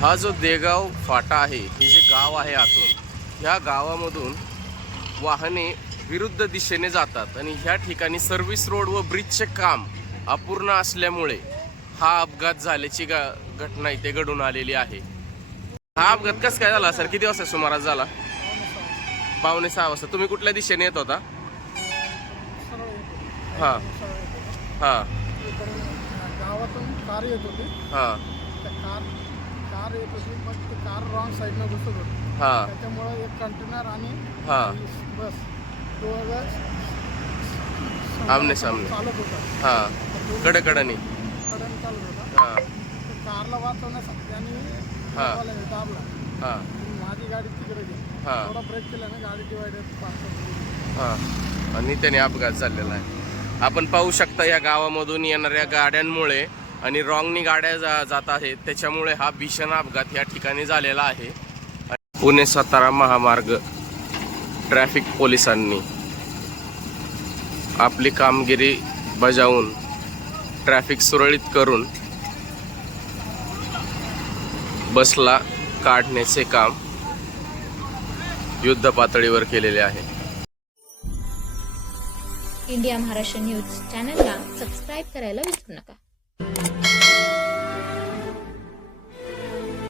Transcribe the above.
हा जो देगाव फाटा आहे हे जे गाव आहे आतून ह्या गावामधून वाहने विरुद्ध दिशेने जातात आणि ह्या ठिकाणी सर्व्हिस रोड व ब्रिजचे काम अपूर्ण असल्यामुळे हा अपघात झाल्याची गा घटना इथे घडून आलेली आहे. हा अपघात कसं काय झाला सर? किती वाजता सुमारास झाला? पावणे सहा वाजता. तुम्ही कुठल्या दिशेने येत होता? हा. हा. हा. कार येत होती मग ती कार रॉंग साईडनं घुसत होती. हा. त्याच्यामुळं एक कंटेनर आणि हा. बस. दोघं आमने सामने. चालत होता. हा. कडकडनी कडन चालत होता. हा. तर कारला वाचवण्यासाठी त्यांनी हा. दाबला. हा. माझी गाडी तिकडे गेली. हा. थोडा ब्रेक केल्याने गाडी डिवायडर पास हा. आणि त्याने अपघात झालेला आहे. आपण पाहू शकता या गावामधून येणाऱ्या गाड्यांमुळे आणि रॉंगनी गाड्या जा जात आहेत. त्याच्यामुळे हा भीषण अपघात या ठिकाणी झालेला आहे. पुणे सातारा महामार्ग ट्रॅफिक पोलिसांनी आपली कामगिरी बजावून ट्रॅफिक सुरळीत करून बसला काढण्याचे काम युद्ध पातळीवर केलेले आहे. इंडिया महाराष्ट्र न्यूज चॅनलला सबस्क्राईब करायला विसरू नका.